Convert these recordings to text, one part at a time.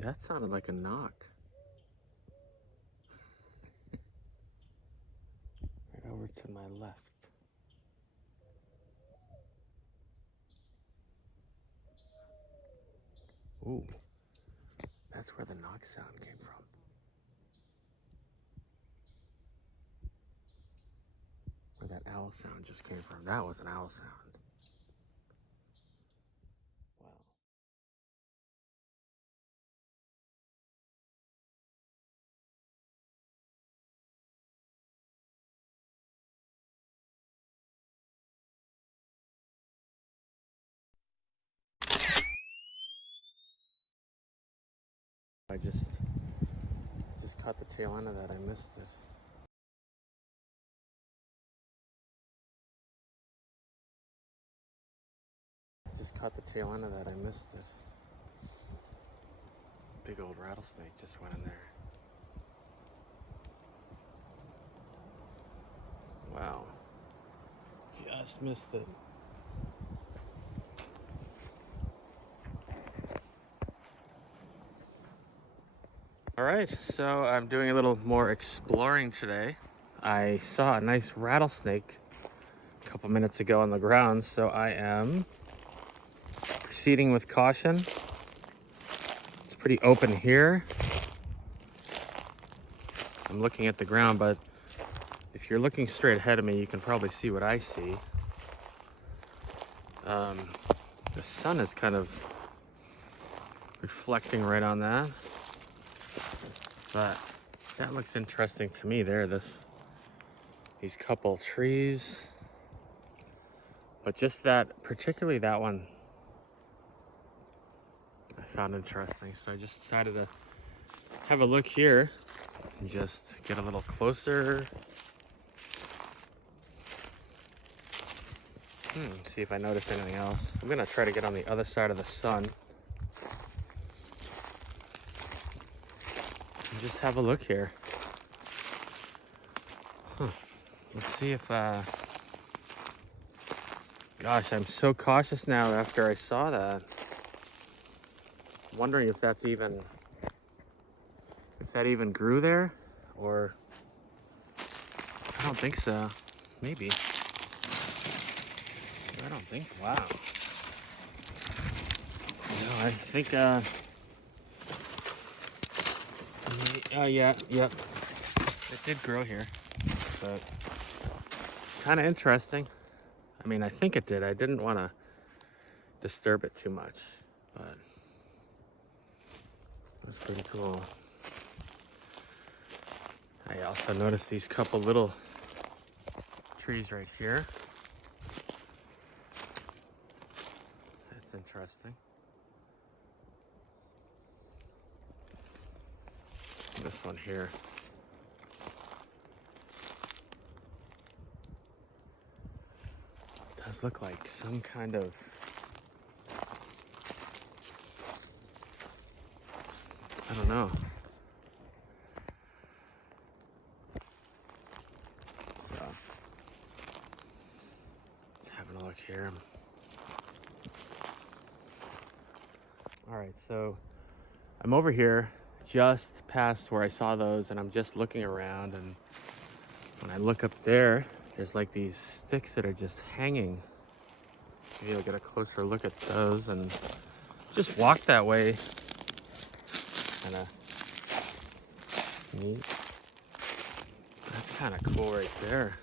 That sounded like a knock. Right over to my left. Ooh, that's where the knock sound came from. Where that owl sound just came from. That was an owl sound. Wow. I just caught the tail end of that. I missed it. Just caught the tail end of that. I missed it. Big old rattlesnake just went in there. Wow. Just missed it. All right, so I'm doing a little more exploring today. I saw a nice rattlesnake a couple minutes ago on the ground, so I am proceeding with caution. It's pretty open here. I'm looking at the ground, but if you're looking straight ahead of me, you can probably see what I see. The sun is kind of reflecting right on that, but that looks interesting to me there, these couple trees. But just that, particularly that one, I found interesting. So I just decided to have a look here and just get a little closer. See if I notice anything else. I'm gonna try to get on the other side of the sun and just have a look here. Let's see if, gosh, I'm so cautious now after I saw that. I'm wondering if that even grew there, or I don't think so. Maybe. I don't think. Wow. No, I think. Yeah. It did grow here, but kind of interesting. I mean, I think it did. I didn't want to disturb it too much, but that's pretty cool. I also noticed these couple little trees right here. That's interesting. This one here. Does look like some kind of, I don't know. So, just having a look here. All right, so I'm over here just past where I saw those, and I'm just looking around, and when I look up there, there's like these sticks that are just hanging. Maybe I'll get a closer look at those and just walk that way. Kind of neat. That's kind of cool right there.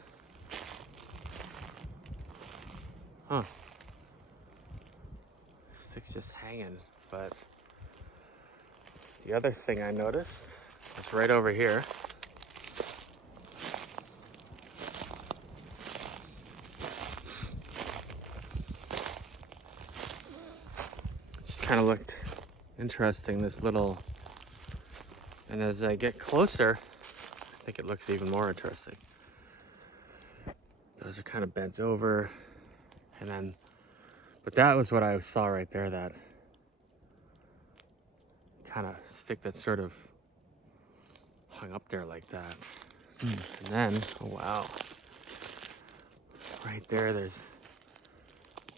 Huh. Stick's just hanging, but the other thing I noticed is right over here. Just kind of looked interesting, this little, and as I get closer, I think it looks even more interesting. Those are kind of bent over, and then, but that was what I saw right there, that kind of stick that sort of hung up there like that. And then, oh wow, right there, there's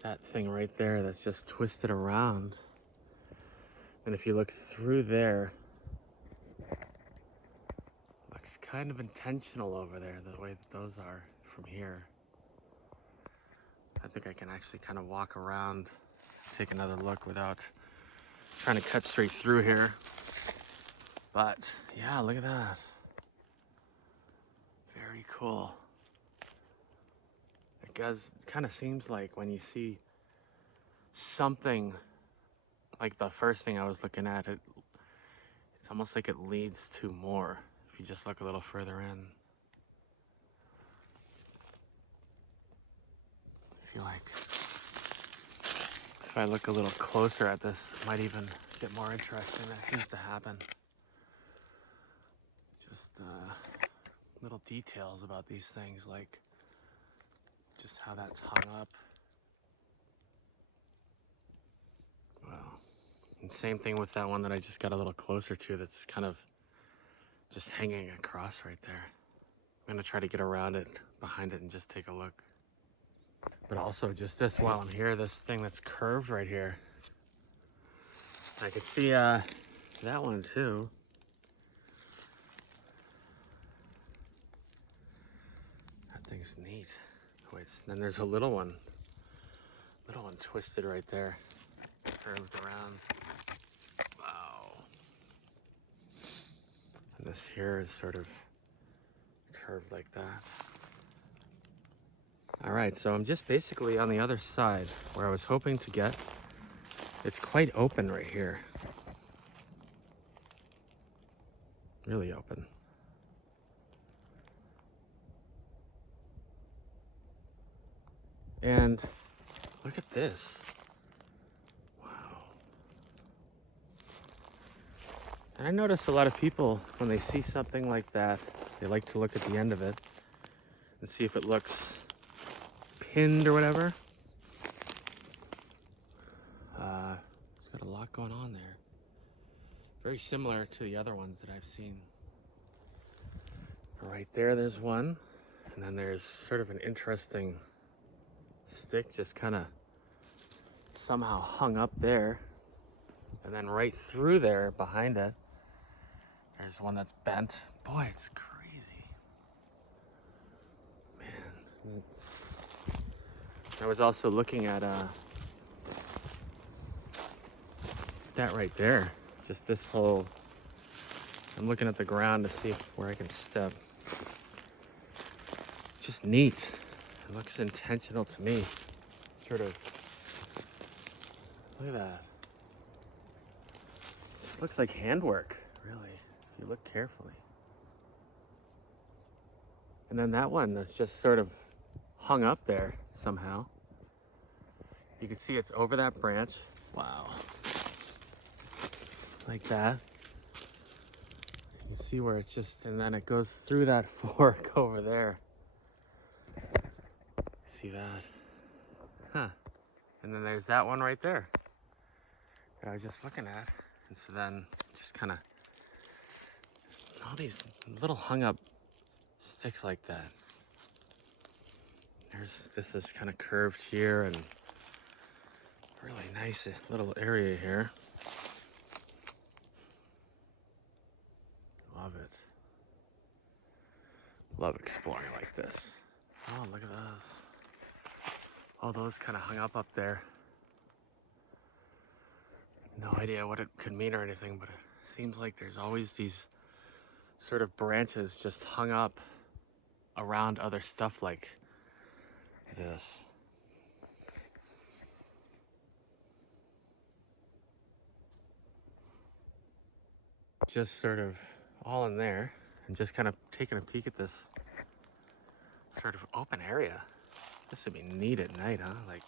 that thing right there that's just twisted around. And if you look through there, looks kind of intentional over there, the way that those are from here. I think I can actually kind of walk around, take another look without trying to cut straight through here. But yeah, look at that. Very cool. It kind of seems like when you see something like the first thing I was looking at, it's almost like it leads to more if you just look a little further in. I feel like if I look a little closer at this, it might even get more interesting. That seems to happen. Just little details about these things, like just how that's hung up. Wow. And same thing with that one that I just got a little closer to, that's kind of just hanging across right there. I'm gonna try to get around it, behind it, and just take a look. But also just this, while I'm here, this thing that's curved right here. I could see that one too. That thing's neat. Wait, then there's a little one twisted right there, curved around. Wow. And this here is sort of curved like that. All right, so I'm just basically on the other side where I was hoping to get. It's quite open right here. Really open. And look at this. Wow. And I notice a lot of people, when they see something like that, they like to look at the end of it and see if it looks pinned or whatever. It's got a lot going on there. Very similar to the other ones that I've seen. Right there, there's one. And then there's sort of an interesting stick just kind of somehow hung up there. And then right through there behind it, there's one that's bent. Boy, it's crazy. Man. I was also looking at that right there. Just this whole, I'm looking at the ground to see where I can step. Just neat. It looks intentional to me. Sort of, look at that. This looks like handwork, really, if you look carefully. And then that one that's just sort of hung up there somehow. You can see it's over that branch. Wow. Like that. You can see where it's just, and then it goes through that fork over there. See that? Huh. And then there's that one right there that I was just looking at. And so then just kind of all these little hung up sticks like that. This is kind of curved here, and really nice little area here. Love it. Love exploring like this. Oh, look at those. All those kind of hung up there. No idea what it could mean or anything, but it seems like there's always these sort of branches just hung up around other stuff like this. Just sort of all in there, and just kind of taking a peek at this sort of open area. This would be neat at night, huh? Like,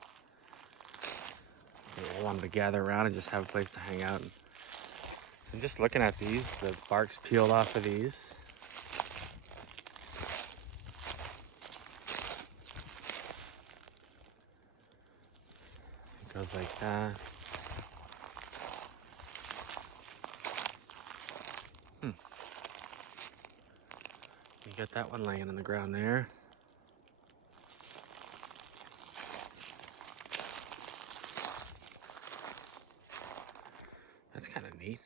I wanted to gather around and just have a place to hang out. So I'm just looking at these, the bark's peeled off of these. It goes like that. You got that one laying on the ground there. That's kind of neat.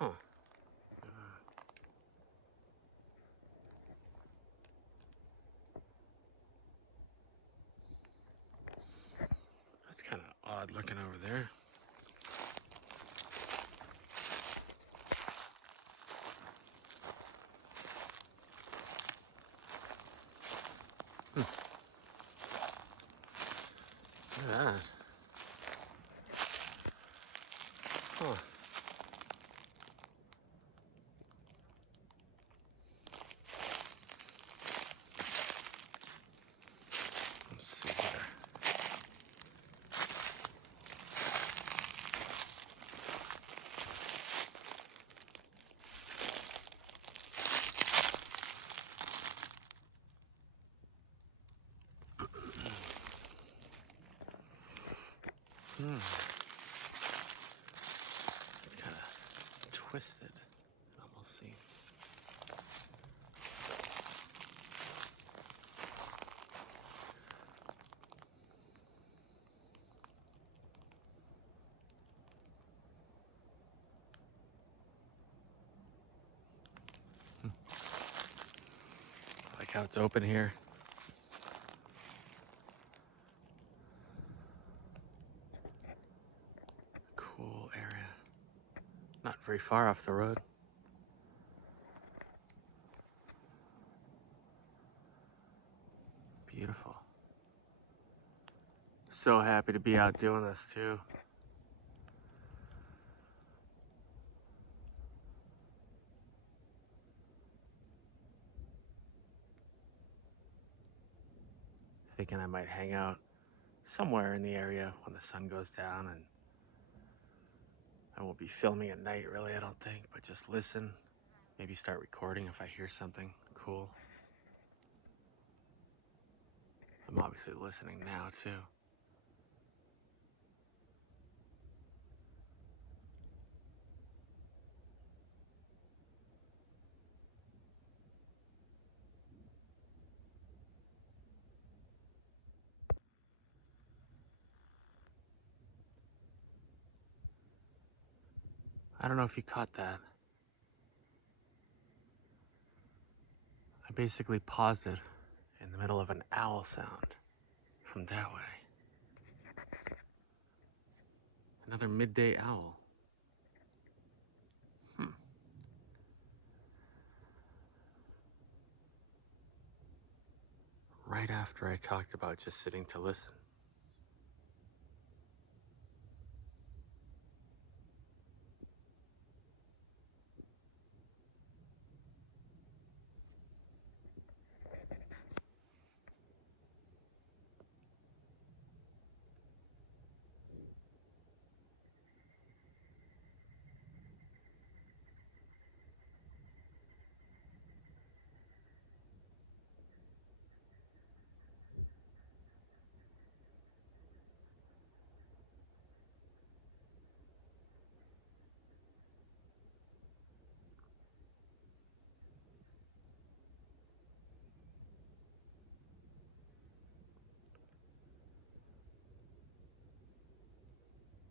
Huh. That's kind of odd looking over there. Look at that. Huh. Let's see here. It's kind of twisted. It almost seems. I like how it's open here. Cool area. Not very far off the road. Beautiful. So happy to be out doing this too. Thinking I might hang out somewhere in the area when the sun goes down, and I won't be filming at night really, I don't think, but just listen, maybe start recording if I hear something cool. I'm obviously listening now too. I don't know if you caught that. I basically paused it in the middle of an owl sound from that way. Another midday owl. Right after I talked about just sitting to listen.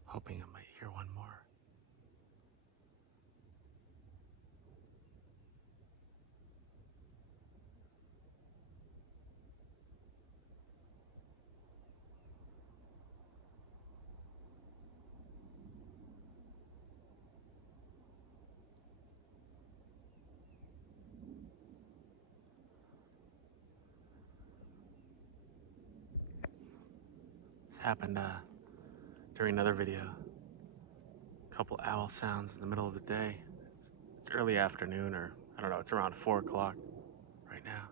Hoping I might hear one more. This happened during another video. A couple owl sounds in the middle of the day. It's early afternoon, or I don't know, it's around 4 o'clock right now.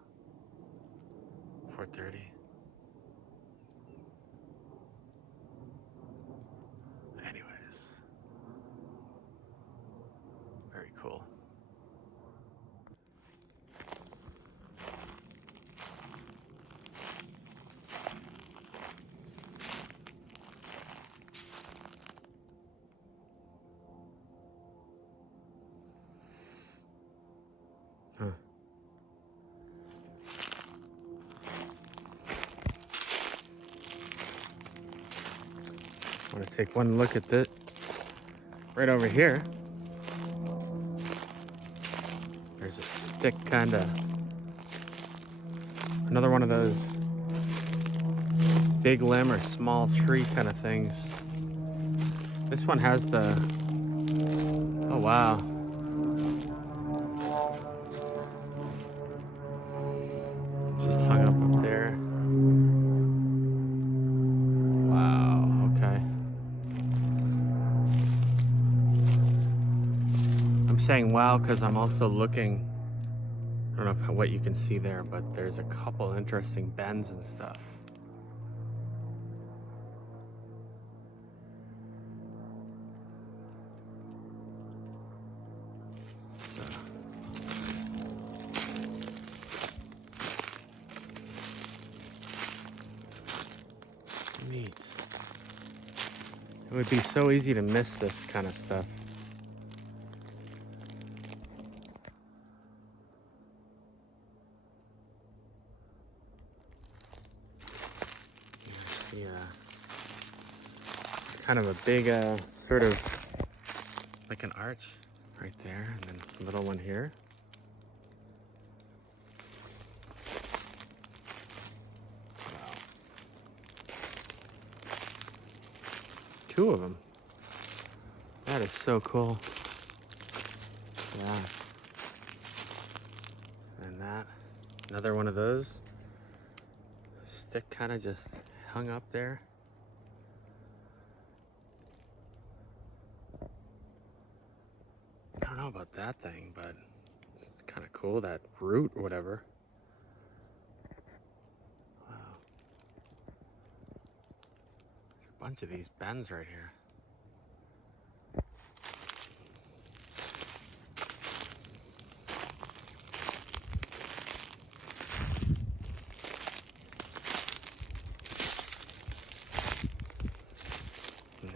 4:30. Anyways, very cool. Huh. take one look at this right over here. There's a stick kind of, another one of those big limb or small tree kind of things. This one has the, oh wow. Just hung up there. Wow, okay. I'm saying wow because I'm also looking, I don't know what you can see there, but there's a couple interesting bends and stuff. Neat. It would be so easy to miss this kind of stuff. Yeah, it's kind of a big, sort of like an arch right there, and then a little one here. Wow. Two of them. That is so cool. Yeah. And that, another one of those. Stick kind of just hung up there. I don't know about that thing, but it's kind of cool, that root or whatever. Wow. There's a bunch of these bends right here. And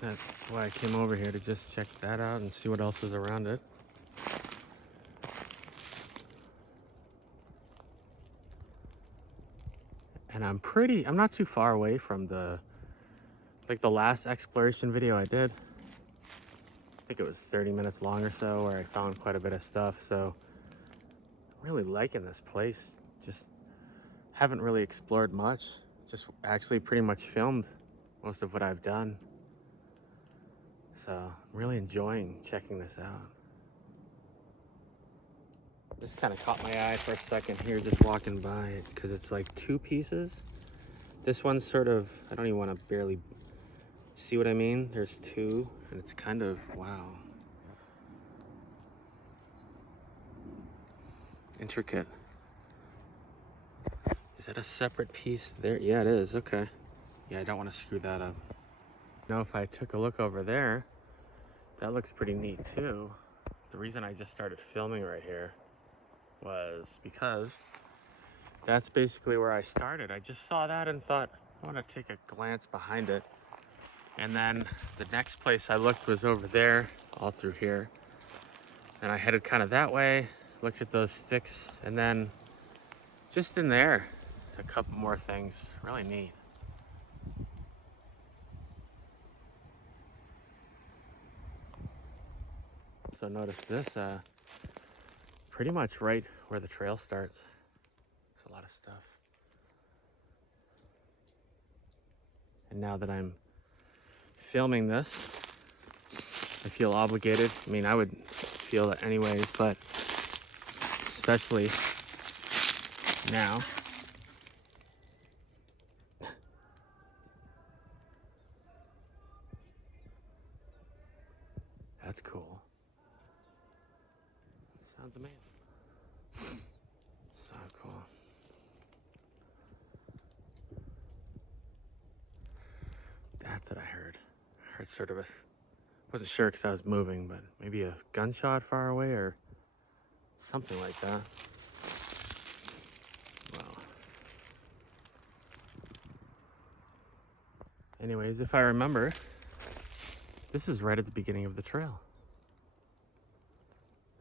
that's why I came over here, to just check that out and see what else is around it. And I'm not too far away from the last exploration video I did. I think it was 30 minutes long or so, where I found quite a bit of stuff. So I'm really liking this place. Just haven't really explored much. Just actually pretty much filmed most of what I've done. So I'm really enjoying checking this out. This kind of caught my eye for a second here, just walking by it, because it's like two pieces. This one's sort of, I don't even want to barely see what I mean. There's two, and it's kind of, wow. Intricate. Is that a separate piece there? Yeah, it is. Okay. Yeah, I don't want to screw that up. Now, if I took a look over there, that looks pretty neat too. The reason I just started filming right here was because that's basically where I started. I just saw that and thought, I want to take a glance behind it. And then the next place I looked was over there, all through here. And I headed kind of that way, looked at those sticks, and then just in there, a couple more things. Really neat. So notice this, pretty much right where the trail starts. It's a lot of stuff. And now that I'm filming this, I feel obligated. I mean, I would feel that anyways, but especially now. That's cool. Sounds amazing. So cool. That's what I heard. I heard sort of a, wasn't sure because I was moving, but maybe a gunshot far away or something like that. Wow. Anyways, if I remember, this is right at the beginning of the trail.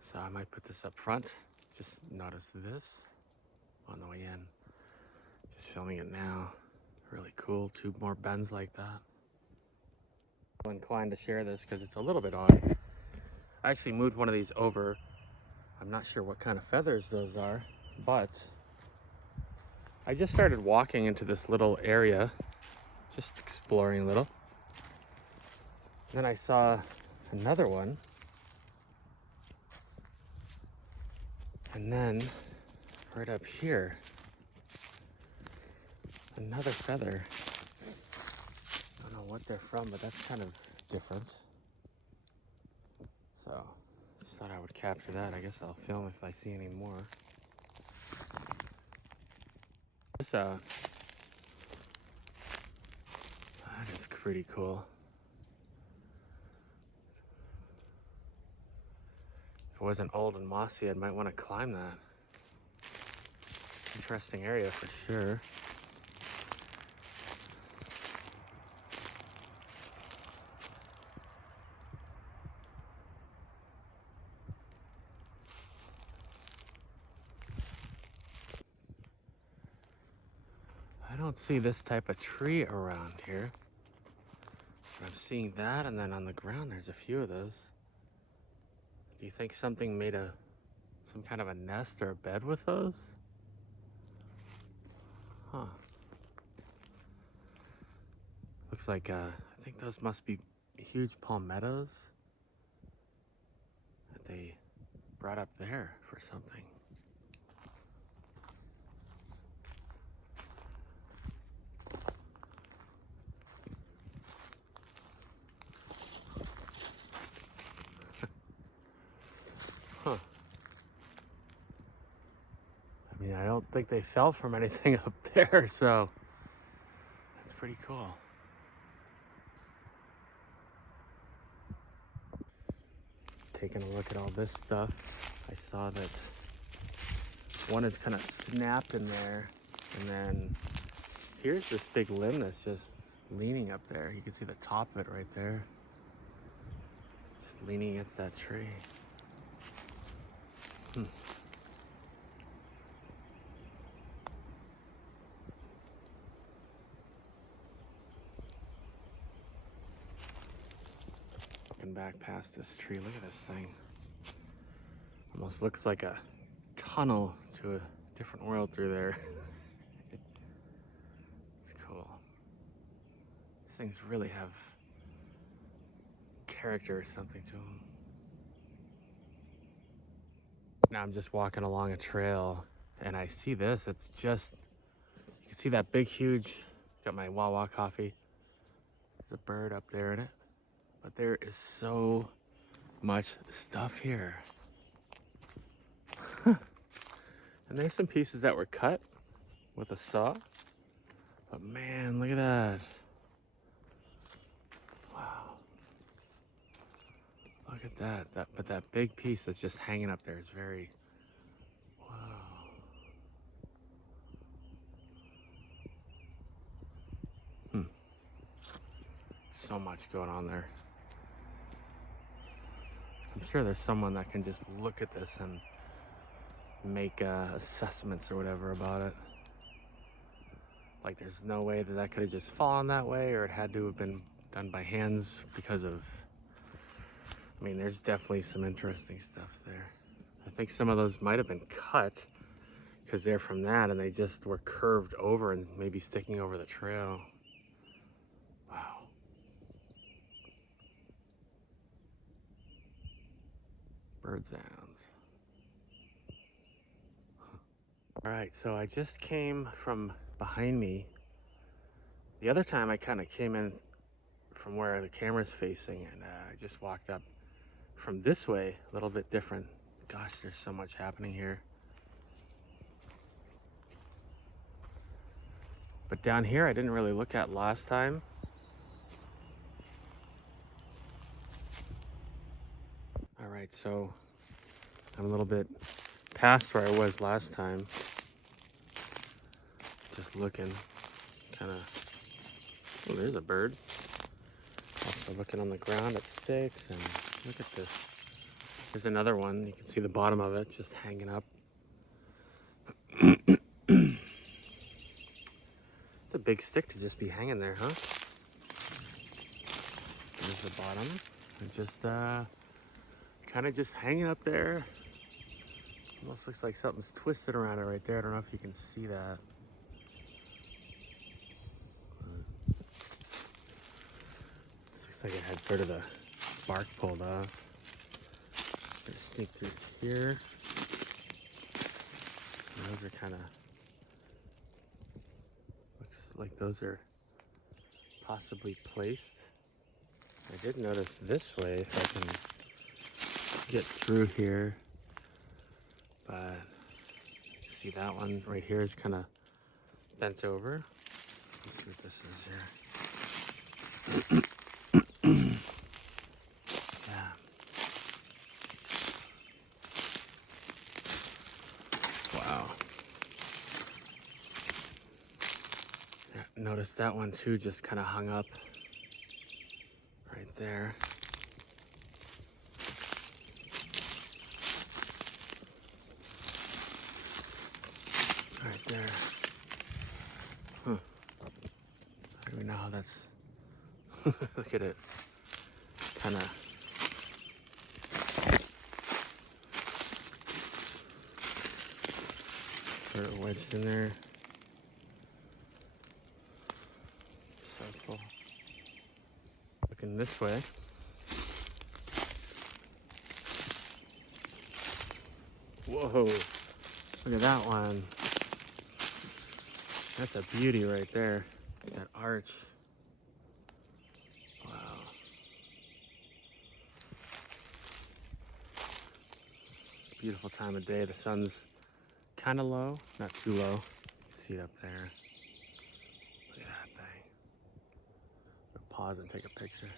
So I might put this up front. Just notice this on the way in. Just filming it now. Really cool. Two more bends like that. Inclined to share this because it's a little bit odd. I actually moved one of these over. I'm not sure what kind of feathers those are, but I just started walking into this little area, just exploring a little. Then I saw another one. And then right up here, another feather. I don't know what they're from, but that's kind of different. So just thought I would capture that. I guess I'll film if I see any more. This that is pretty cool. If it wasn't old and mossy, I might want to climb that. Interesting area for sure. I don't see this type of tree around here. But I'm seeing that, and then on the ground there's a few of those. Do you think something made some kind of a nest or a bed with those? Huh. Looks like, I think those must be huge palmettos that they brought up there for something. Huh. I mean, I don't think they fell from anything up there, so that's pretty cool. Taking a look at all this stuff, I saw that one is kind of snapped in there, and then here's this big limb that's just leaning up there. You can see the top of it right there, just leaning against that tree. Looking back past this tree, look at this thing. Almost looks like a tunnel to a different world through there. It's cool. These things really have character or something to them. Now I'm just walking along a trail and I see this. It's just, you can see that big, huge, got my Wawa coffee. There's a bird up there in it. But there is so much stuff here. And there's some pieces that were cut with a saw. But man, look at that. Wow. Look at that. But that big piece that's just hanging up there is very, wow. So much going on there. I'm sure there's someone that can just look at this and make assessments or whatever about it. Like there's no way that could have just fallen that way, or it had to have been done by hands because of, I mean, there's definitely some interesting stuff there. I think some of those might have been cut because they're from that and they just were curved over and maybe sticking over the trail. Wow. Bird sounds. All right, so I just came from behind me. The other time I kind of came in from where the camera's facing, and I just walked up from this way, a little bit different. Gosh, there's so much happening here. But down here, I didn't really look at last time. All right, so I'm a little bit past where I was last time. Just looking, kind of, oh, there's a bird. Also looking on the ground at sticks, and look at this. There's another one. You can see the bottom of it just hanging up. It's a big stick to just be hanging there, huh? There's the bottom. And just kind of just hanging up there. Almost looks like something's twisted around it right there. I don't know if you can see that. Looks like it had sort of the bark pulled off. Gonna sneak through here. And those are kind of, looks like those are possibly placed. I did notice this way, if I can get through here, but see that one right here is kind of bent over. Let's see what this is here. Yeah. Wow. Yeah, notice that one too just kind of hung up right there. Right there. Huh. I don't even know how that's... Look at it. Kind of... sort of wedged in there. So cool. Looking this way. Whoa. Look at that one. That's a beauty right there. That arch. Wow. Beautiful time of day. The sun's kind of low, not too low. See it up there. Look at that thing. I'm gonna pause and take a picture.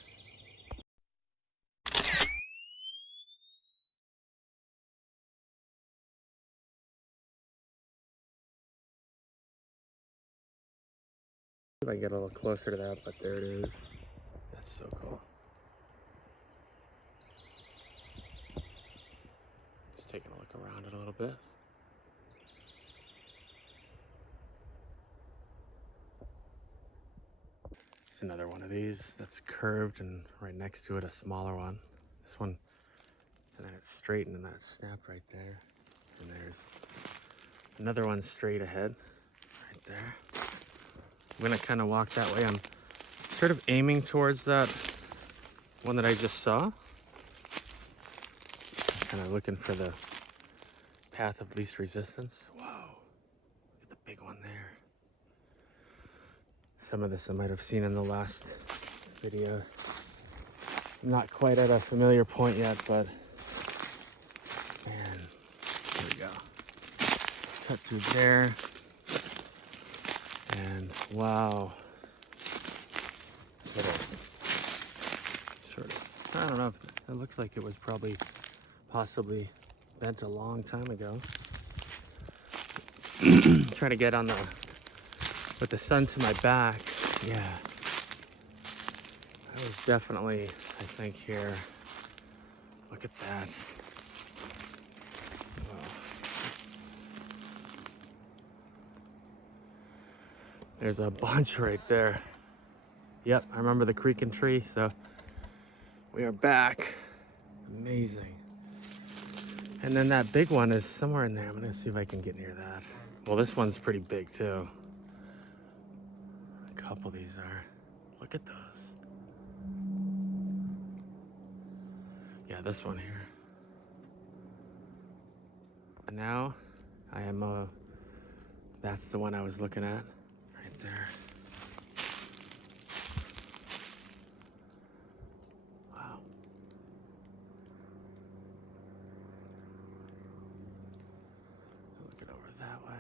If I get a little closer to that, but there it is. That's so cool. Just taking a look around it a little bit. It's another one of these that's curved, and right next to it a smaller one. This one, and then it's straightened and that snapped right there. And there's another one straight ahead, right there. I'm gonna kind of walk that way. I'm sort of aiming towards that one that I just saw. Kind of looking for the path of least resistance. Whoa, look at the big one there. Some of this I might have seen in the last video. Not quite at a familiar point yet, but man, here we go. Cut through there. And wow, sort of, I don't know, if it looks like it was probably possibly bent a long time ago. Trying to get on the, with the sun to my back. Yeah, that was definitely, I think, here. Look at that. Wow. There's a bunch right there. Yep, I remember the creaking tree, so we are back. Amazing. And then that big one is somewhere in there. I'm gonna see if I can get near that. Well, this one's pretty big too. A couple of these are. Look at those. Yeah, this one here. And now I am, that's the one I was looking at. Right there. Wow. Look it over that way.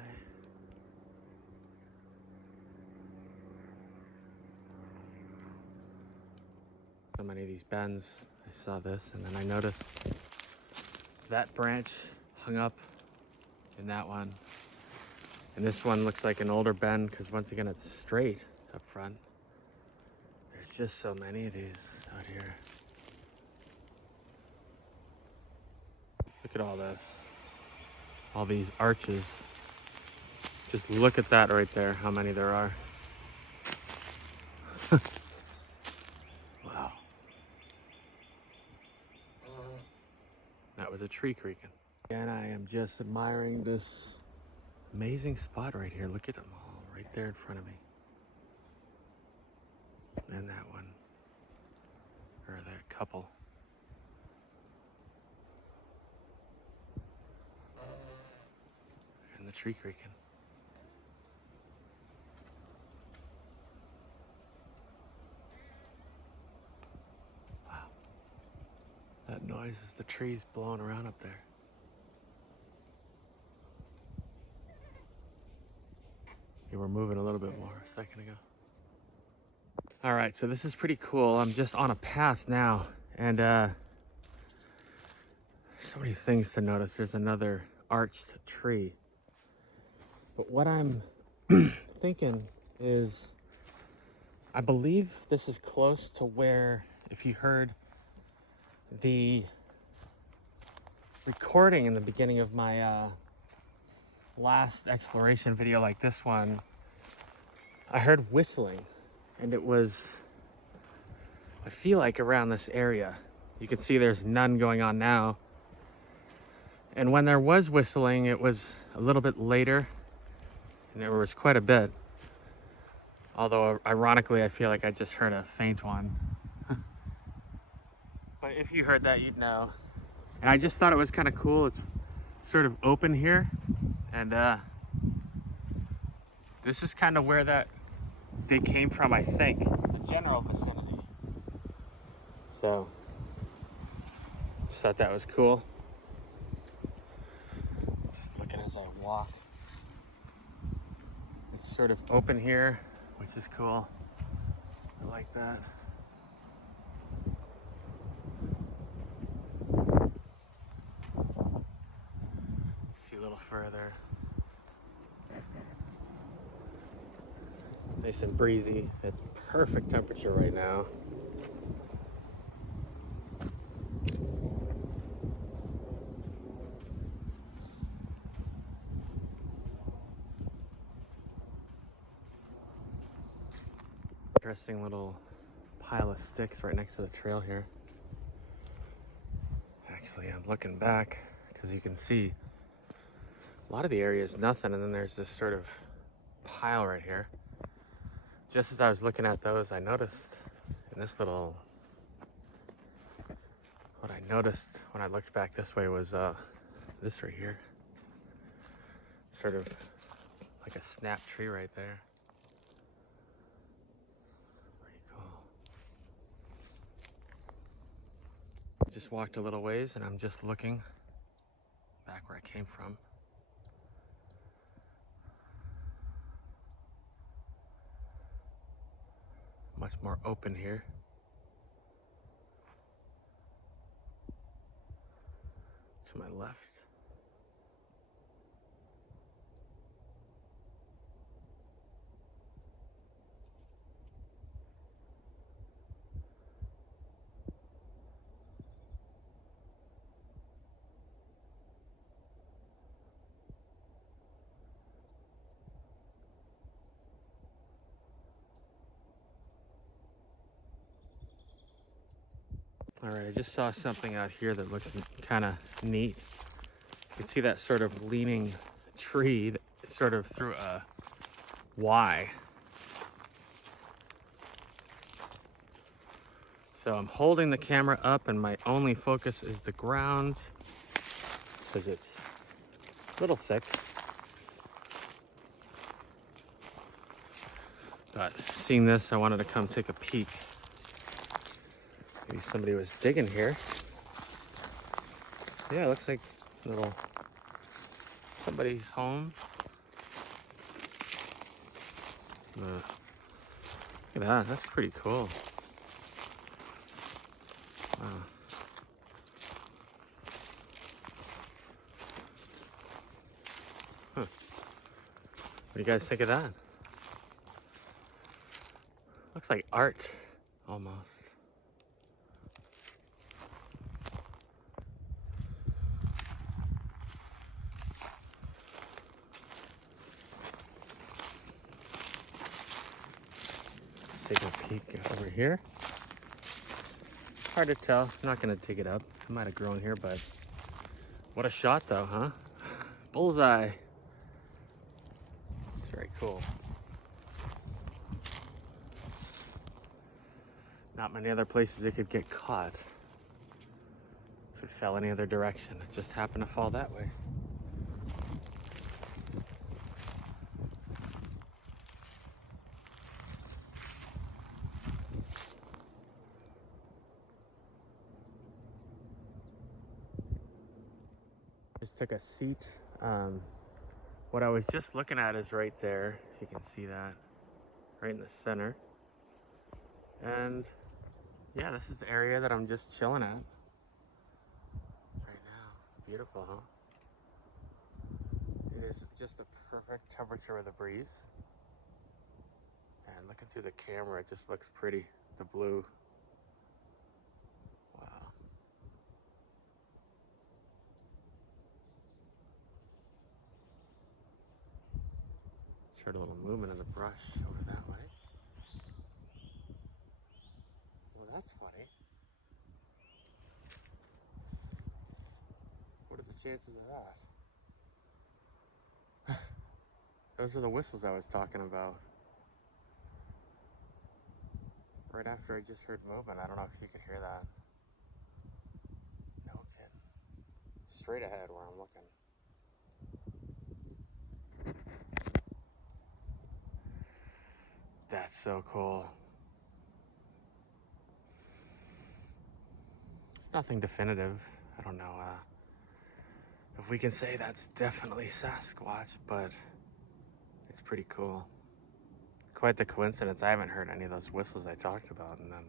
So many of these bends. I saw this and then I noticed that branch hung up in that one. And this one looks like an older bend because once again it's straight up front. There's just so many of these out here. Look at all this. All these arches. Just look at that right there, how many there are. Wow. that was a tree creaking. And I am just admiring this amazing spot right here. Look at them all right there in front of me. And that one, or that couple. And the tree creaking. Wow. That noise is the trees blowing around up there. They were moving a little bit more a second ago. All right, so this is pretty cool. I'm just on a path now, and so many things to notice. There's another arched tree. But what I'm thinking is, I believe this is close to where, if you heard the recording in the beginning of my last exploration video like this one, I heard whistling, and it was, I feel like, around this area. You can see there's none going on now. And when there was whistling, it was a little bit later, and there was quite a bit. Although, ironically, I feel like I just heard a faint one. But if you heard that, you'd know. And I just thought it was kind of cool. It's sort of open here, and this is kind of where they came from, I think, the general vicinity. So, just thought that was cool. Just looking as I walk. It's sort of open here, which is cool. I like that. See a little further. Nice and breezy. It's perfect temperature right now. Interesting little pile of sticks right next to the trail here. Actually, I'm looking back because you can see a lot of the area is nothing, and then there's this sort of pile right here. Just as I was looking at those, I noticed in this little, what I noticed when I looked back this way was this right here. Sort of like a snap tree right there. Pretty cool. Just walked a little ways, and I'm just looking back where I came from. Much more open here. To my left. All right, I just saw something out here that looks kind of neat. You can see that sort of leaning tree that sort of through a Y. So I'm holding the camera up, and my only focus is the ground because it's a little thick. But seeing this, I wanted to come take a peek. Maybe somebody was digging here. Yeah, it looks like somebody's home. Look at that, that's pretty cool. Wow. Huh. What do you guys think of that? Looks like art, almost. Take a peek over here. Hard to tell. I'm not gonna dig it up. It might have grown here, but What a shot though, huh? Bullseye. It's very cool. Not many other places it could get caught if it fell any other direction. It just happened to fall that way. Just took a seat. What I was just looking at is right there. If you can see that, right in the center. And yeah, this is the area that I'm just chilling at right now. It's beautiful, huh? It is just the perfect temperature with a breeze. And looking through the camera, it just looks pretty. The blue. Wow. Just heard a little movement in the brush over that way. Well, that's funny. What are the chances of that? Those are the whistles I was talking about. Right after I just heard movement. I don't know if you could hear that. No kidding. Straight ahead where I'm looking. That's so cool. It's nothing definitive. I don't know if we can say that's definitely Sasquatch, but it's pretty cool. Quite the coincidence. I haven't heard any of those whistles I talked about, and then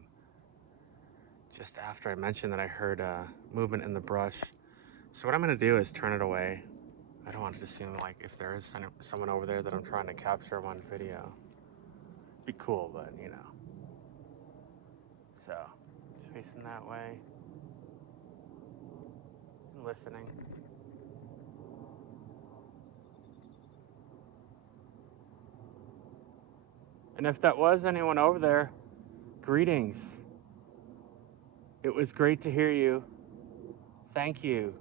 just after I mentioned that I heard movement in the brush. So what I'm gonna do is turn it away. I don't want it to seem like if there is someone over there that I'm trying to capture them on video. It'd be cool, but you know. So, just facing that way and listening. And if that was anyone over there, greetings. It was great to hear you. Thank you.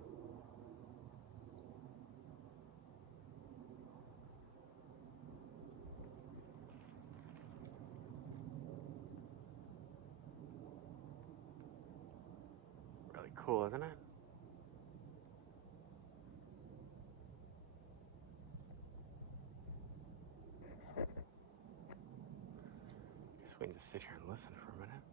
Really cool, isn't it? Guess we can just sit here and listen for a minute.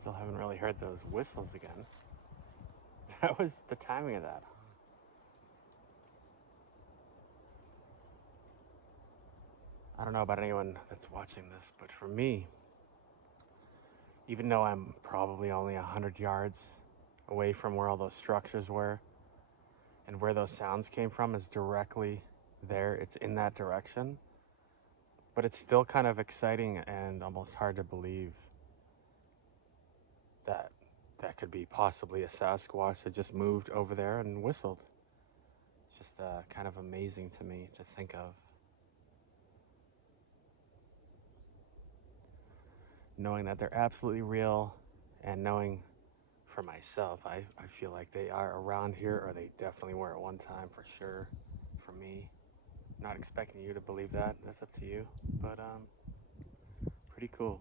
Still haven't really heard those whistles again. That was the timing of that. I don't know about anyone that's watching this, but for me, even though I'm probably only 100 yards away from where all those structures were and where those sounds came from is directly there, it's in that direction, but it's still kind of exciting and almost hard to believe that that could be possibly a Sasquatch that just moved over there and whistled. It's just kind of amazing to me to think of. Knowing that they're absolutely real and knowing for myself, I feel like they are around here, or they definitely were at one time for sure. For me, not expecting you to believe that. That's up to you. But pretty cool.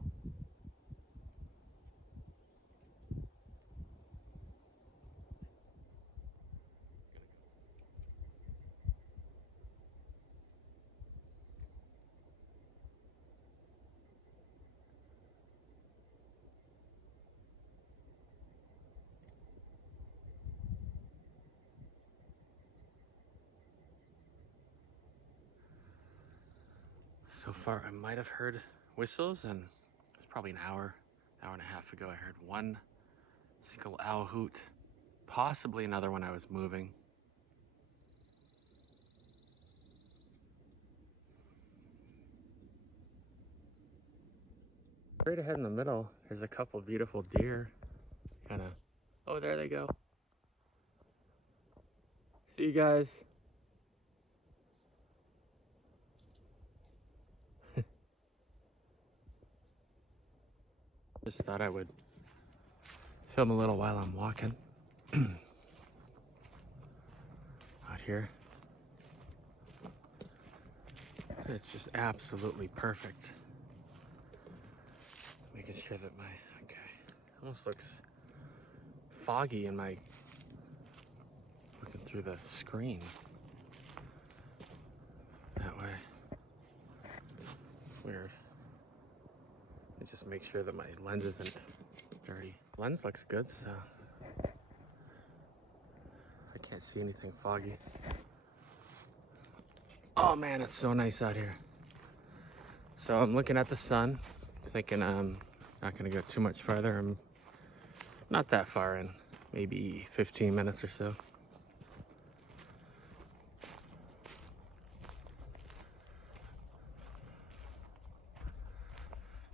So far, I might have heard whistles, and it's probably an hour and a half ago. I heard one single owl hoot, possibly another when I was moving. Right ahead in the middle, there's a couple beautiful deer. Kind of, oh, there they go. See you guys. Just thought I would film a little while I'm walking out here. It's just absolutely perfect. Making sure that okay, almost looks foggy in my, looking through the screen that way. Weird. I just make sure that my lens isn't dirty. Lens looks good, so I can't see anything foggy. Oh man, it's so nice out here. So I'm looking at the sun, thinking I'm not gonna go too much farther. I'm not that far in, maybe 15 minutes or so.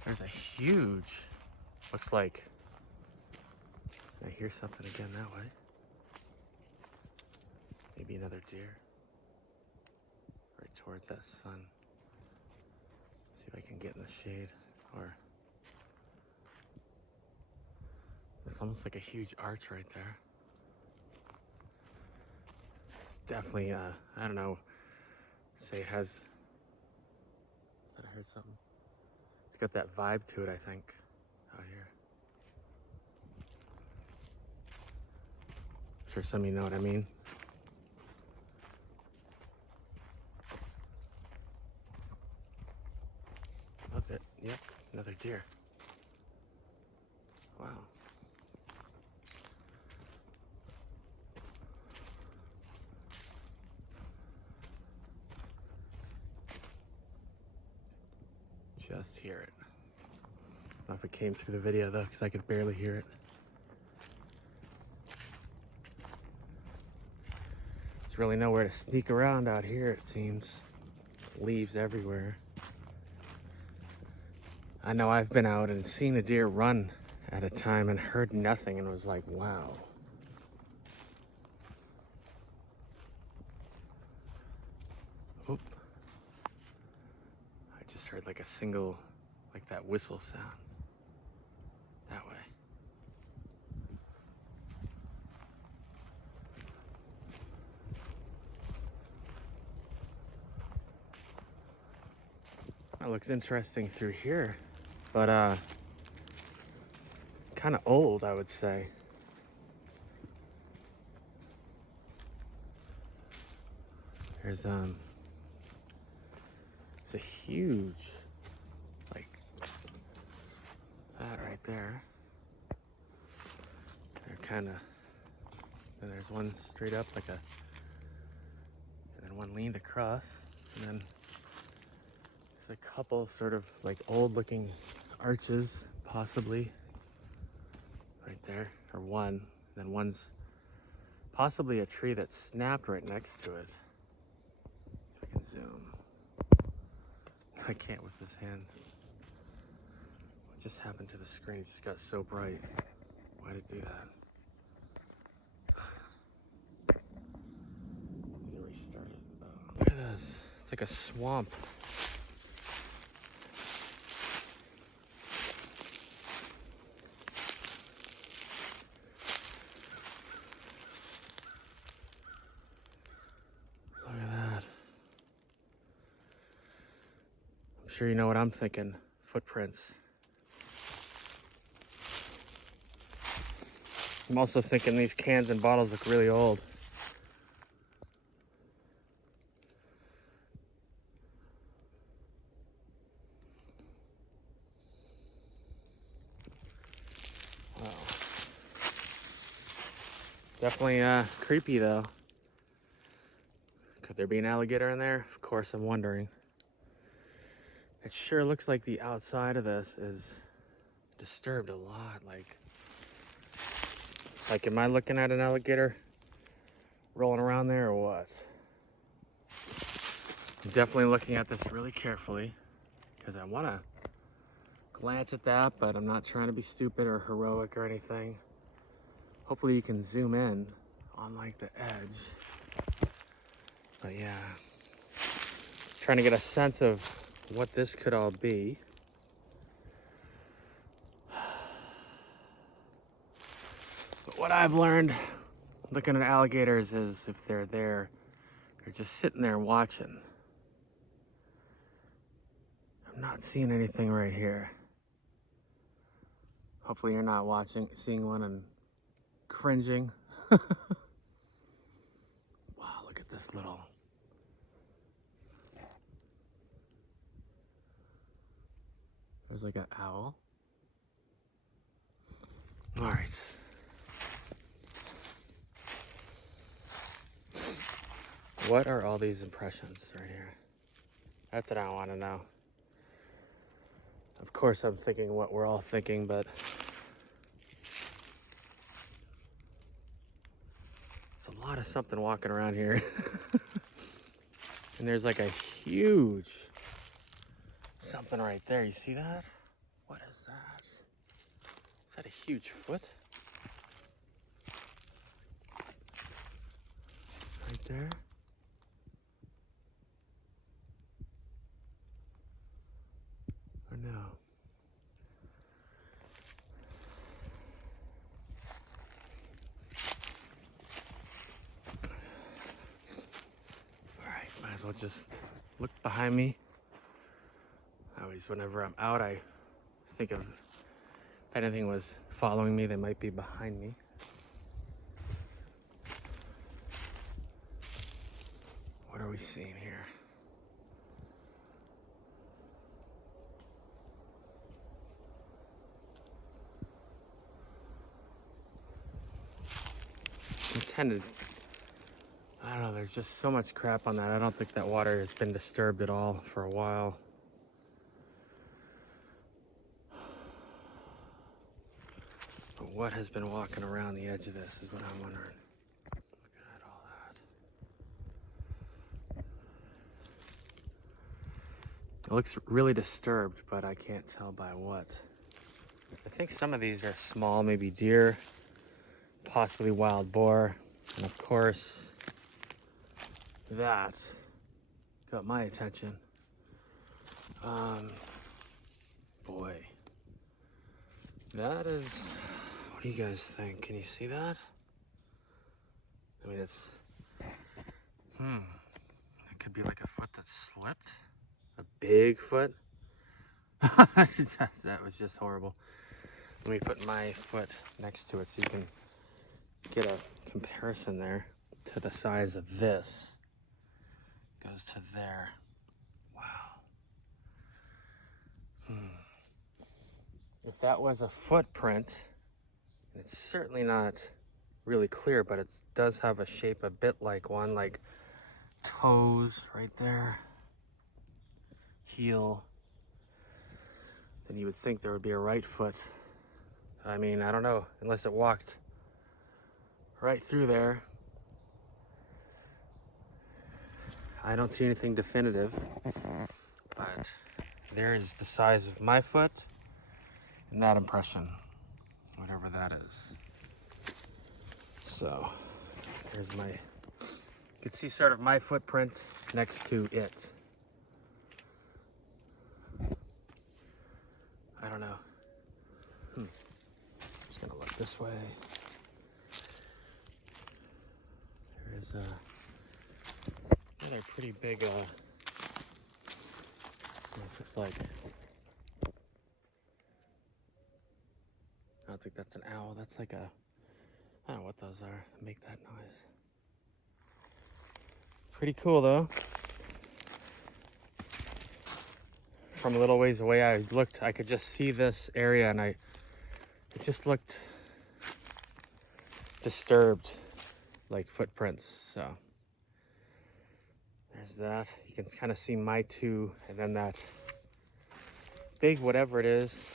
There's a huge, looks like, I hear something again that way. Maybe another deer. Right towards that sun. See if I can get in the shade, or it's almost like a huge arch right there. It's definitely, I don't know, say it has, I heard something. It's got that vibe to it, I think, out here. I'm sure some of you know what I mean. Love it. Yep, another deer. Wow. Just hear it. I don't know if it came through the video though, because I could barely hear it. There's really nowhere to sneak around out here, it seems. Leaves everywhere. I know I've been out and seen a deer run at a time and heard nothing and was like, wow. Oop. I just heard like a single, like that whistle sound. That way. That looks interesting through here, but kind of old, I would say. There's it's a huge, like that right there. They're kind of, and there's one straight up like a, and then one leaned across, and then there's a couple sort of like old looking arches, possibly right there, or one, and then one's possibly a tree that snapped right next to it. If I can zoom. I can't with this hand. What just happened to the screen? It just got so bright. Why did it do that? Let me restart it. Oh. Look at this. It's like a swamp. Look at that. I'm sure you know what I'm thinking. Footprints. I'm also thinking these cans and bottles look really old. Wow. Definitely creepy though. Could there be an alligator in there? Of course, I'm wondering. It sure looks like the outside of this is disturbed a lot. Like, am I looking at an alligator rolling around there or what? I'm definitely looking at this really carefully because I want to glance at that, but I'm not trying to be stupid or heroic or anything. Hopefully you can zoom in on like the edge. But yeah, trying to get a sense of what this could all be. But what I've learned looking at alligators is if they're there, they're just sitting there watching. I'm not seeing anything right here. Hopefully you're not seeing one and cringing. Wow, look at this little. There's like an owl. All right. What are all these impressions right here? That's what I want to know. Of course, I'm thinking what we're all thinking, but there's a lot of something walking around here. And there's like a huge something right there. You see that? What is that? Is that a huge foot? Right there? Or no? Alright, might as well just look behind me. Always, whenever I'm out, I think of if anything was following me, they might be behind me. What are we seeing here? Intended. I don't know, there's just so much crap on that. I don't think that water has been disturbed at all for a while. But what has been walking around the edge of this is what I'm wondering. Look at all that. It looks really disturbed, but I can't tell by what. I think some of these are small, maybe deer, possibly wild boar, and of course, that got my attention. Boy, that is, what do you guys think? Can you see that? I mean, it's, it could be like a foot that slipped. A big foot. That was just horrible. Let me put my foot next to it so you can get a comparison there to the size of this. Goes to there. Wow. If that was a footprint, it's certainly not really clear, but it does have a shape a bit like one, like toes right there, heel. Then you would think there would be a right foot. I mean, I don't know, unless it walked right through there. I don't see anything definitive, but there is the size of my foot and that impression, whatever that is. So there's my, you can see sort of my footprint next to it. I don't know. Just gonna look this way. There is another pretty big, this looks like, I don't think that's an owl. That's like a, I don't know what those are that make that noise. Pretty cool though. From a little ways away, I could just see this area, and it just looked disturbed, like footprints. So there's that. You can kind of see my two, and then that big whatever it is.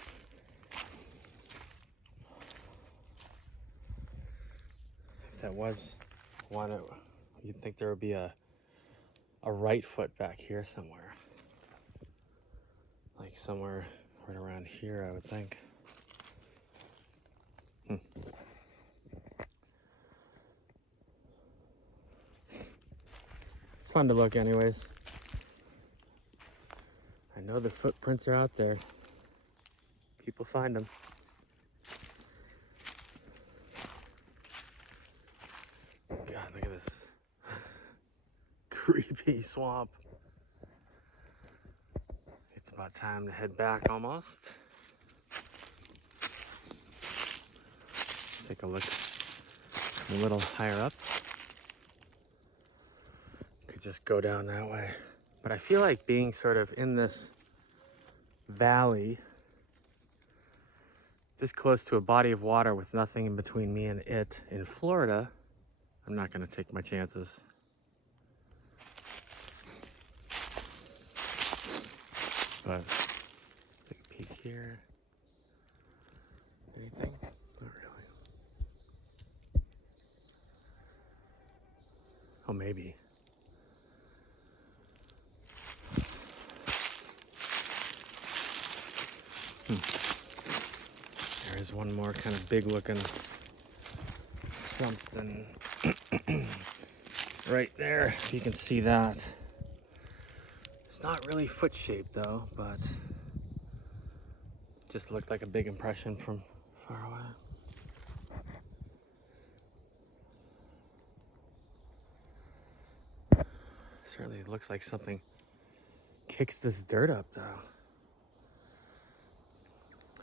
If that was one, you'd think there would be a right foot back here somewhere. Like somewhere Right around here, I would think. It's fun to look anyways. I know the footprints are out there. People find them. God, look at this. Creepy swamp. It's about time to head back almost. Take a look a little higher up. Could just go down that way. But I feel like being sort of in this valley, this close to a body of water with nothing in between me and it in Florida, I'm not going to take my chances. But take a peek here. Anything? Not really. Oh, maybe. There is one more kind of big looking something right there. If you can see that. It's not really foot shaped though, but just looked like a big impression from far away. Certainly looks like something kicks this dirt up though.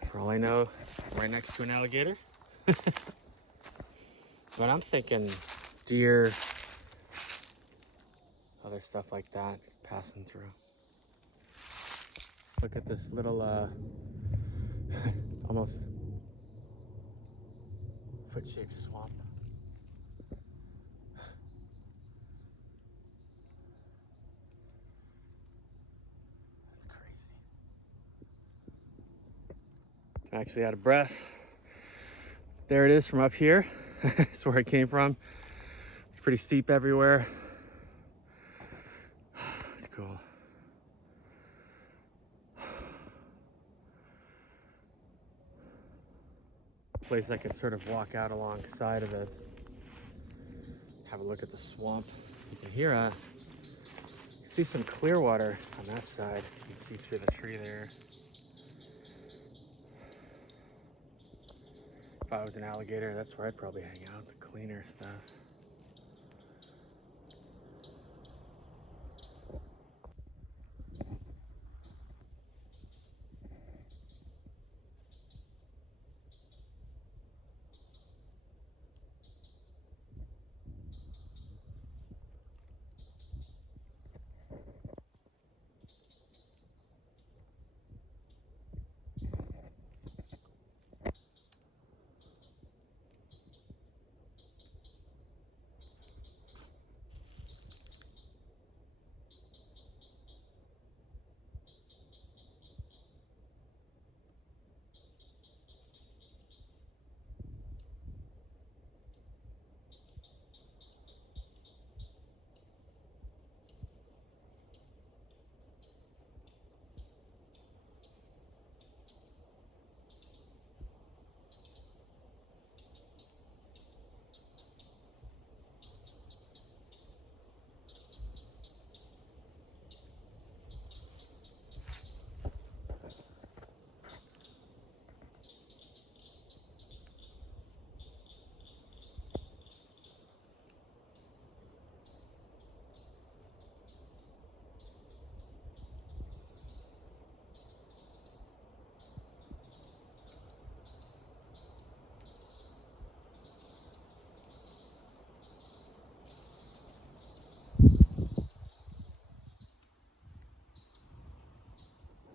For all I know, right next to an alligator. But I'm thinking deer, other stuff like that passing through. Look at this little almost foot-shaped swamp. That's crazy. I'm actually out of breath. There it is from up here. That's where I came from. It's pretty steep everywhere. It's cool. Place I could sort of walk out alongside of it. Have a look at the swamp. You can hear see some clear water on that side. You can see through the tree there. If I was an alligator, that's where I'd probably hang out, the cleaner stuff.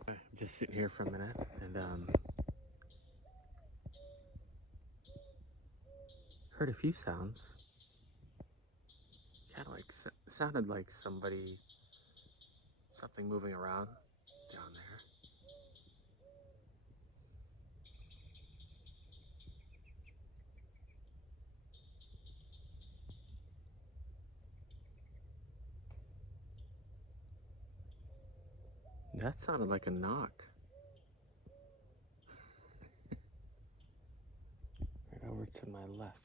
I'm just sitting here for a minute and heard a few sounds. Kind of like sounded like something moving around down there. That sounded like a knock. to my left.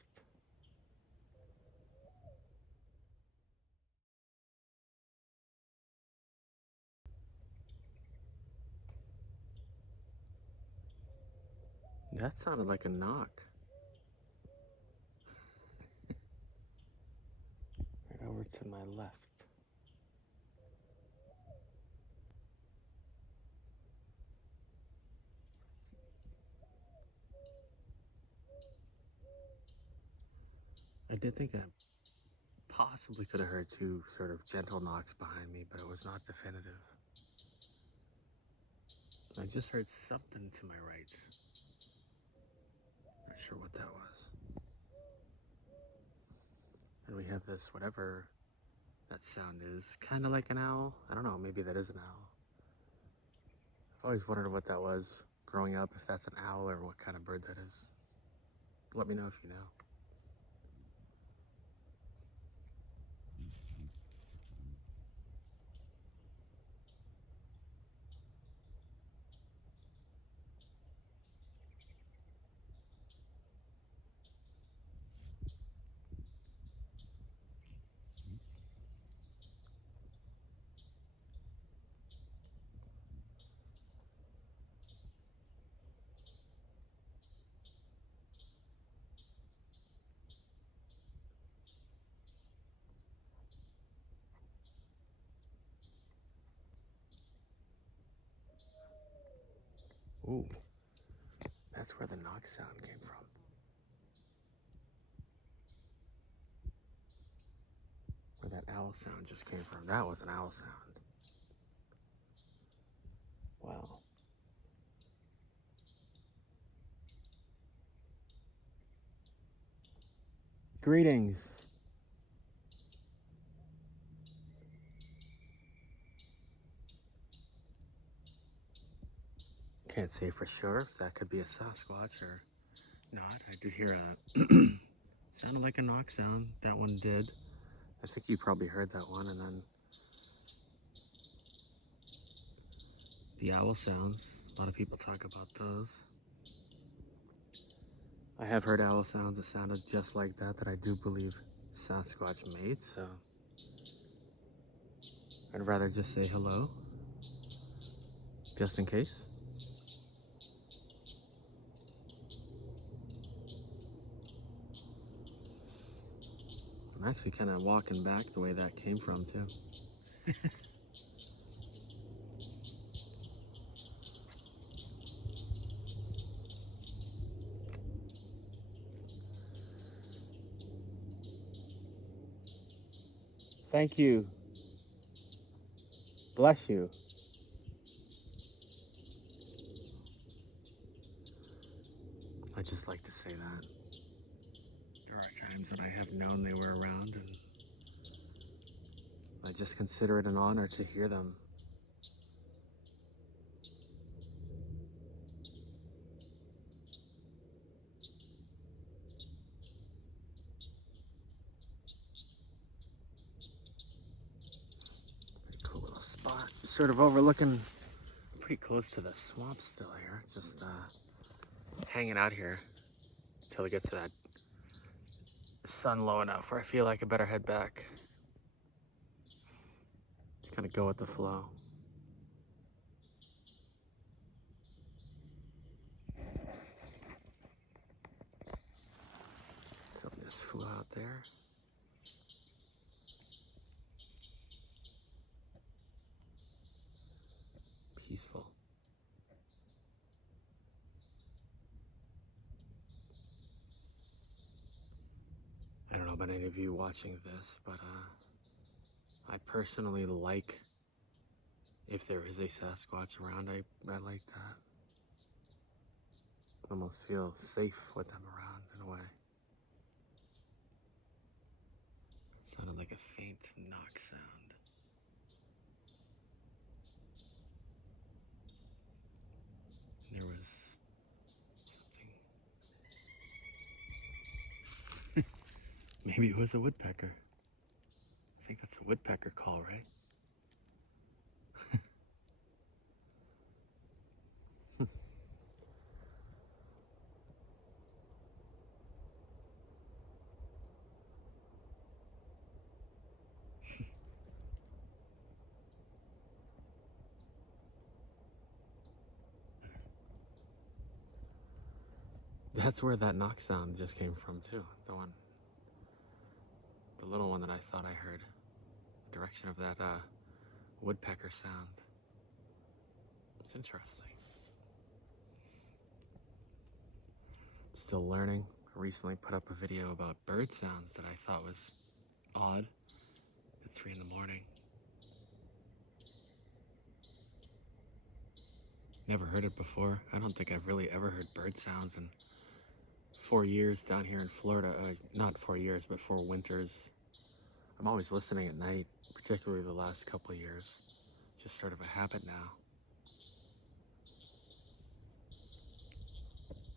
That sounded like a knock. Right over to my left. I did think I possibly could have heard two sort of gentle knocks behind me, but it was not definitive. I just heard something to my right. Not sure what that was. And we have this, whatever that sound is, kind of like an owl. I don't know, maybe that is an owl. I've always wondered what that was growing up, if that's an owl or what kind of bird that is. Let me know if you know. Ooh, that's where the knock sound came from. Where that owl sound just came from. That was an owl sound. Wow. Greetings. Can't say for sure if that could be a Sasquatch or not. I did hear a sounded like a knock sound. That one did. I think you probably heard that one, and then the owl sounds. A lot of people talk about those. I have heard owl sounds that sounded just like that I do believe Sasquatch made, so I'd rather just say hello, just in case. I'm actually kind of walking back the way that came from, too. Thank you. Bless you. I just like to say that. There are times that I have known they were around, and I just consider it an honor to hear them. Pretty cool little spot. Sort of overlooking, pretty close to the swamp still here. Just hanging out here until it gets to that sun low enough where I feel like I better head back. Just kind of go with the flow. Something just flew out there. Peaceful. I don't know about any of you watching this, but I personally like, if there is a Sasquatch around, I like that. Almost feel safe with them around in a way. It sounded like a faint knock sound. And there was something. Maybe it was a woodpecker. I think that's a woodpecker call, right? That's where that knock sound just came from too. The little one that I thought I heard. The direction of that woodpecker sound. It's interesting. Still learning. I recently put up a video about bird sounds that I thought was odd at 3 in the morning. Never heard it before. I don't think I've really ever heard bird sounds in 4 years down here in Florida. Not 4 years, but 4 winters. I'm always listening at night, particularly the last couple of years. Just sort of a habit now.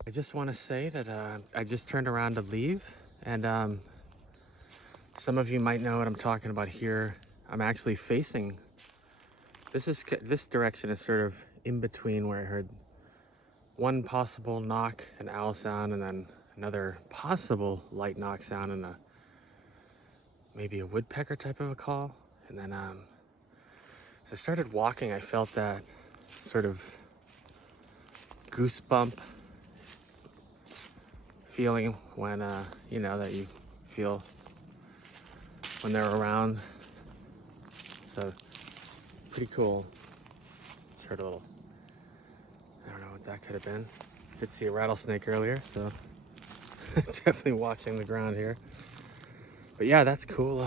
I just want to say that I just turned around to leave, and some of you might know what I'm talking about here. I'm actually facing, this direction is sort of in between where I heard one possible knock and owl sound, and then another possible light knock sound, and maybe a woodpecker type of a call. And then as I started walking, I felt that sort of goosebump feeling when you know, that you feel when they're around. So pretty cool. Just heard a little, I don't know what that could have been. Did see a rattlesnake earlier, so definitely watching the ground here. But yeah, that's cool.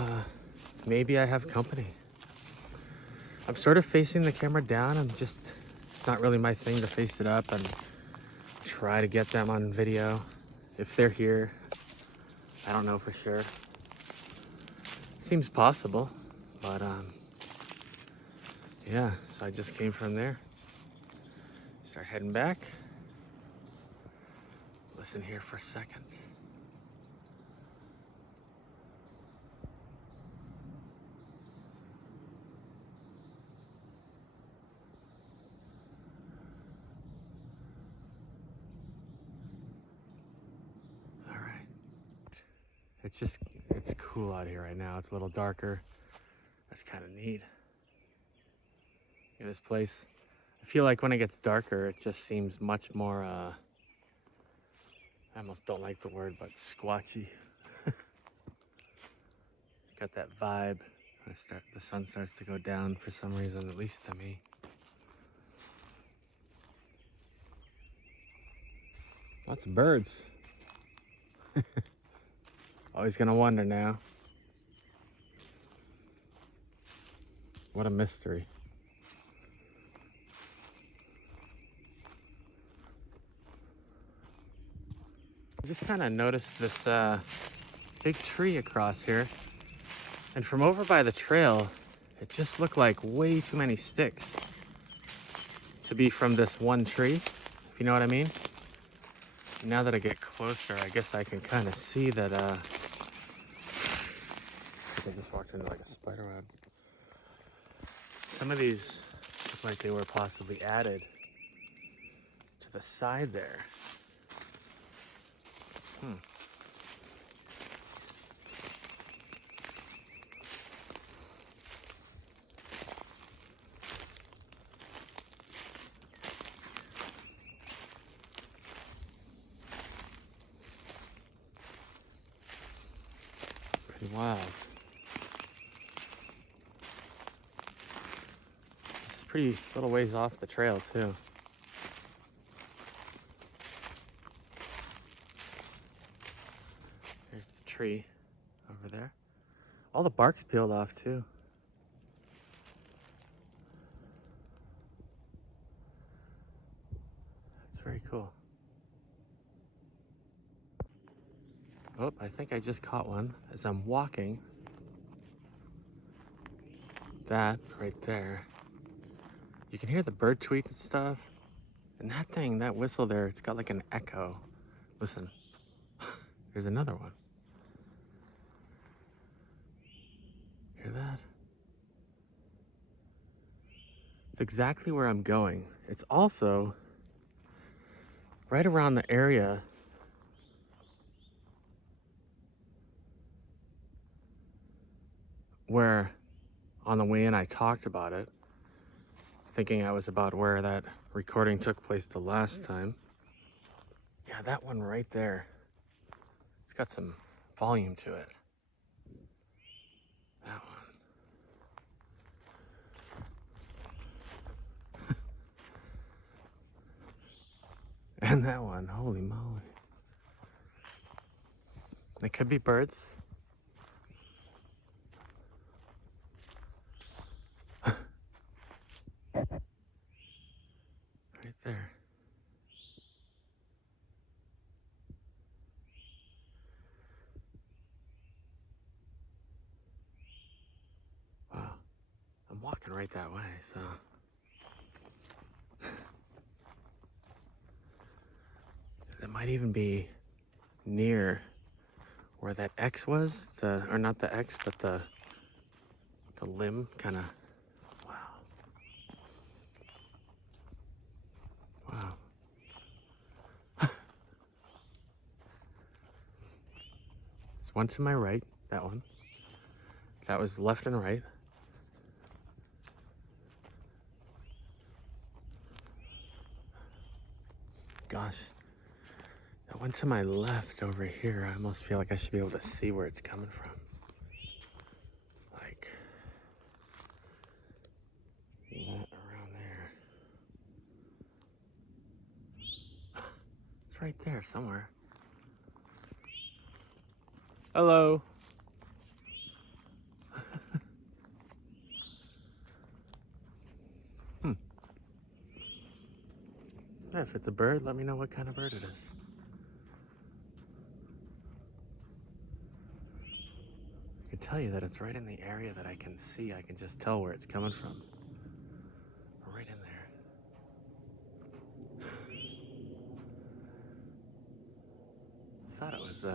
Maybe I have company. I'm sort of facing the camera down. It's not really my thing to face it up and try to get them on video. If they're here, I don't know for sure. Seems possible, but yeah, so I just came from there. Start heading back. Listen here for a second. All right. It's cool out here right now. It's a little darker. That's kind of neat. Yeah, this place, I feel like when it gets darker, it just seems much more, I almost don't like the word, but squatchy. Got that vibe. The sun starts to go down for some reason, at least to me. Lots of birds. Always gonna wonder now. What a mystery. I just kind of noticed this big tree across here. And from over by the trail, it just looked like way too many sticks to be from this one tree, if you know what I mean. Now that I get closer, I guess I can kind of see that, I think I just walked into like a spider web. Some of these look like they were possibly added to the side there. Pretty wild. It's pretty little ways off the trail too. There's the tree over there. All the bark's peeled off too. That's very cool. Oh, I think I just caught one as I'm walking. That right there. You can hear the bird tweets and stuff. And that thing, that whistle there, it's got like an echo. Listen, there's another one. Hear that? It's exactly where I'm going. It's also right around the area where on the way in I talked about it, thinking I was about where that recording took place the last time. Yeah, that one right there. It's got some volume to it. That one. And that one, holy moly. They could be birds. Right there. Wow. I'm walking right that way, so. That might even be near where that X was, or not the X, but the limb kind of. Wow. Wow. There's one to my right, that one. That was left and right. Gosh. That one to my left over here, I almost feel like I should be able to see where it's coming from. Like that around there. It's right there somewhere. Hello. Yeah, if it's a bird, let me know what kind of bird it is. I can tell you that it's right in the area that I can see. I can just tell where it's coming from. Right in there. I thought it was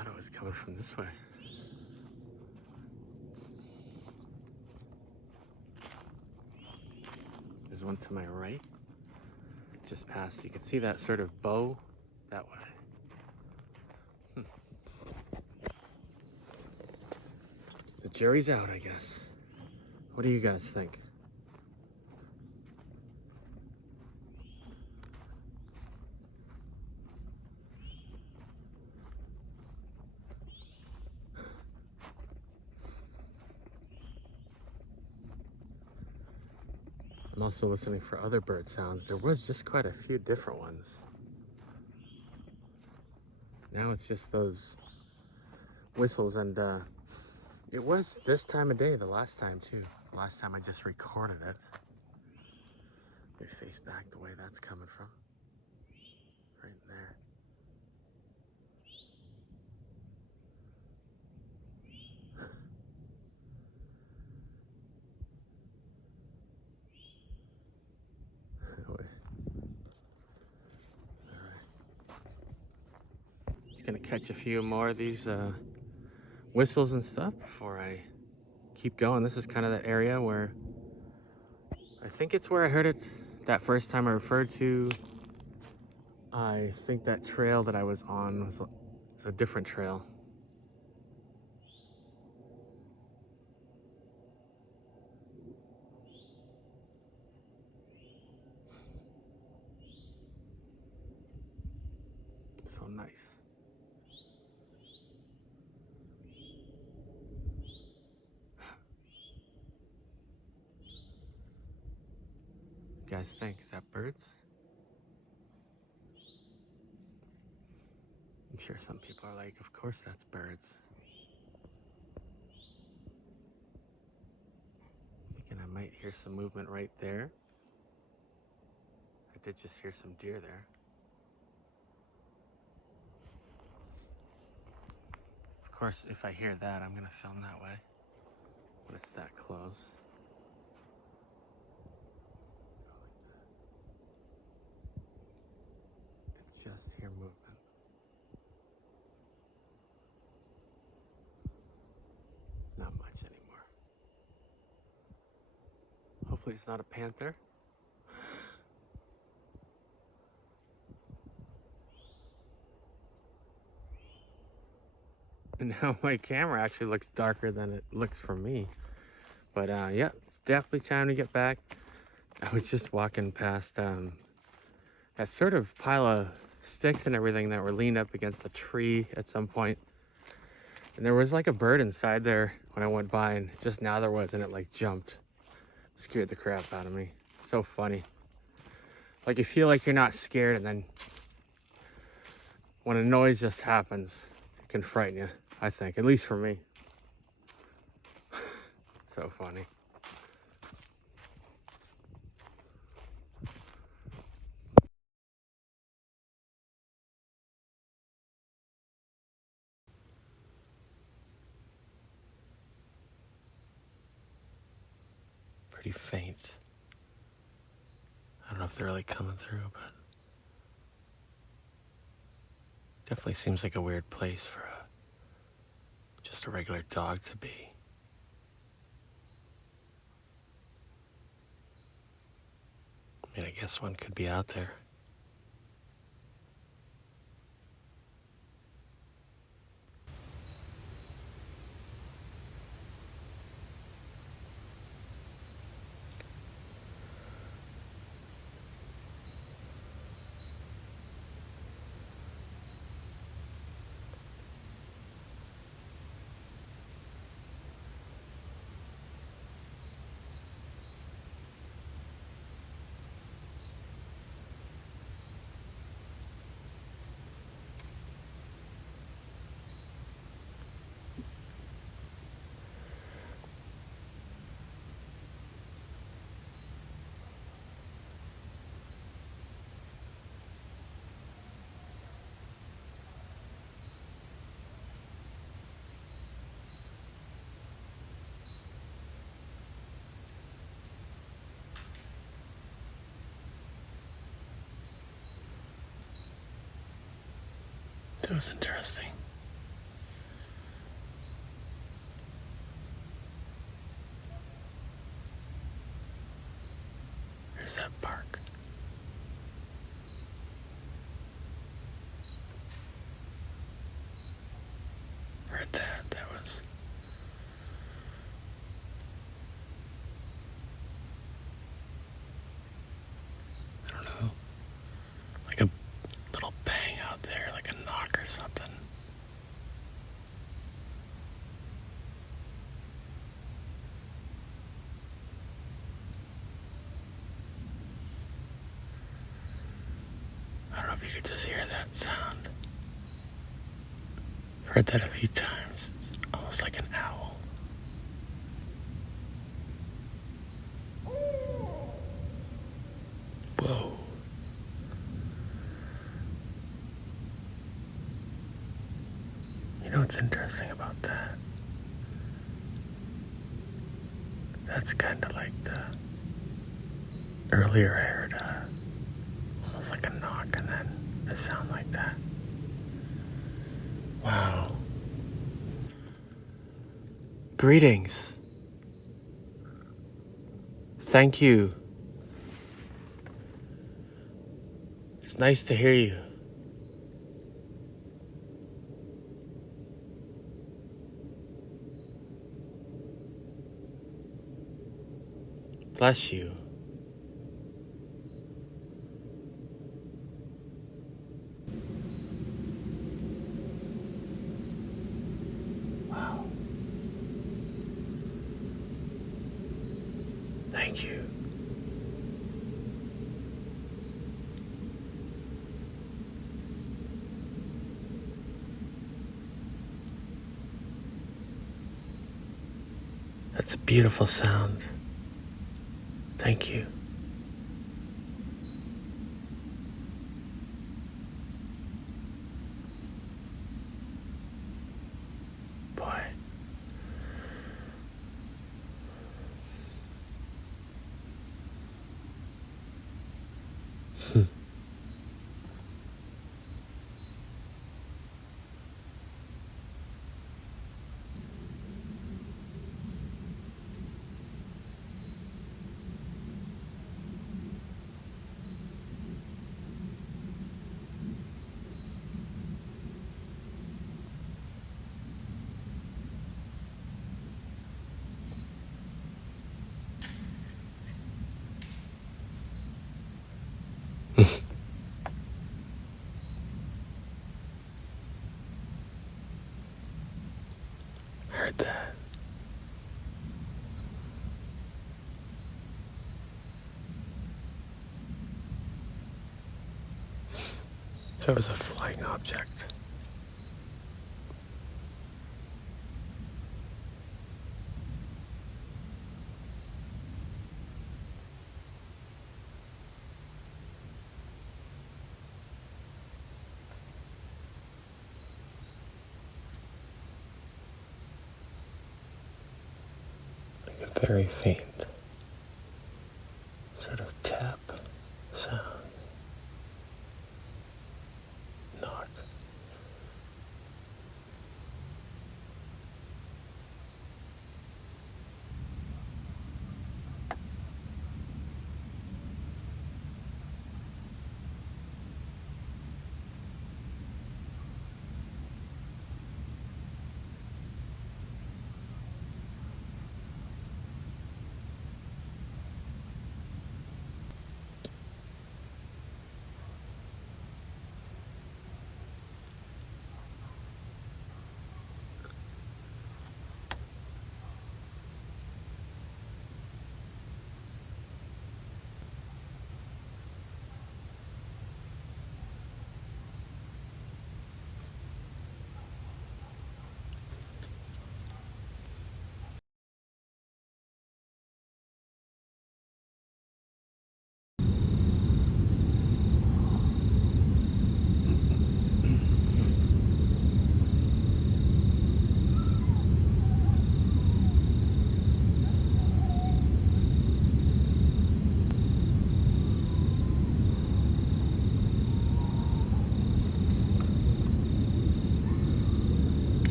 thought it was coming from this way. There's one to my right. Just past. You can see that sort of bow that way. The jury's out, I guess. What do you guys think? I'm also listening for other bird sounds. There was just quite a few different ones. Now it's just those whistles, and it was this time of day the last time too. Last time I just recorded it. Let me face back the way that's coming from. Right there. Just gonna catch a few more of these whistles and stuff before I keep going. This is kind of the area where I think it's where I heard it that first time I referred to. I think that trail that I was on was it's a different trail. So nice. You guys think, is that birds? I'm sure some people are like, of course that's birds. Thinking I might hear some movement right there. I did just hear some deer there. Of course, if I hear that, I'm gonna film that way. When it's that close. Just hear movement. Not much anymore. Hopefully it's not a panther. And now my camera actually looks darker than it looks from me. But yeah, it's definitely time to get back. I was just walking past that sort of pile of sticks and everything that were leaned up against a tree at some point. And there was like a bird inside there when I went by, and just now there was, and it like jumped. Scared the crap out of me. So funny. Like you feel like you're not scared, and then when a noise just happens, it can frighten you, I think, at least for me. So funny. Pretty faint. I don't know if they're really coming through, but definitely seems like a weird place for just a regular dog to be. I mean, I guess one could be out there. That was interesting. There's that bark. Heard that. That was... I don't know. Like a little bang out there, like a knock or something. I don't know if you could just hear that sound. I've heard that a few times. It's almost like an owl. Whoa. You know what's interesting about that? That's kind of like the... Earlier I heard almost like a knock and then a sound like that. Wow. Greetings. Thank you. It's nice to hear you. Bless you. Wow. Thank you. That's a beautiful sound. Thank you. Boy. So it was a flying object. Like a very faint sort of tap sound. Knock.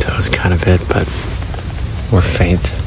That was kind of it, but we're faint.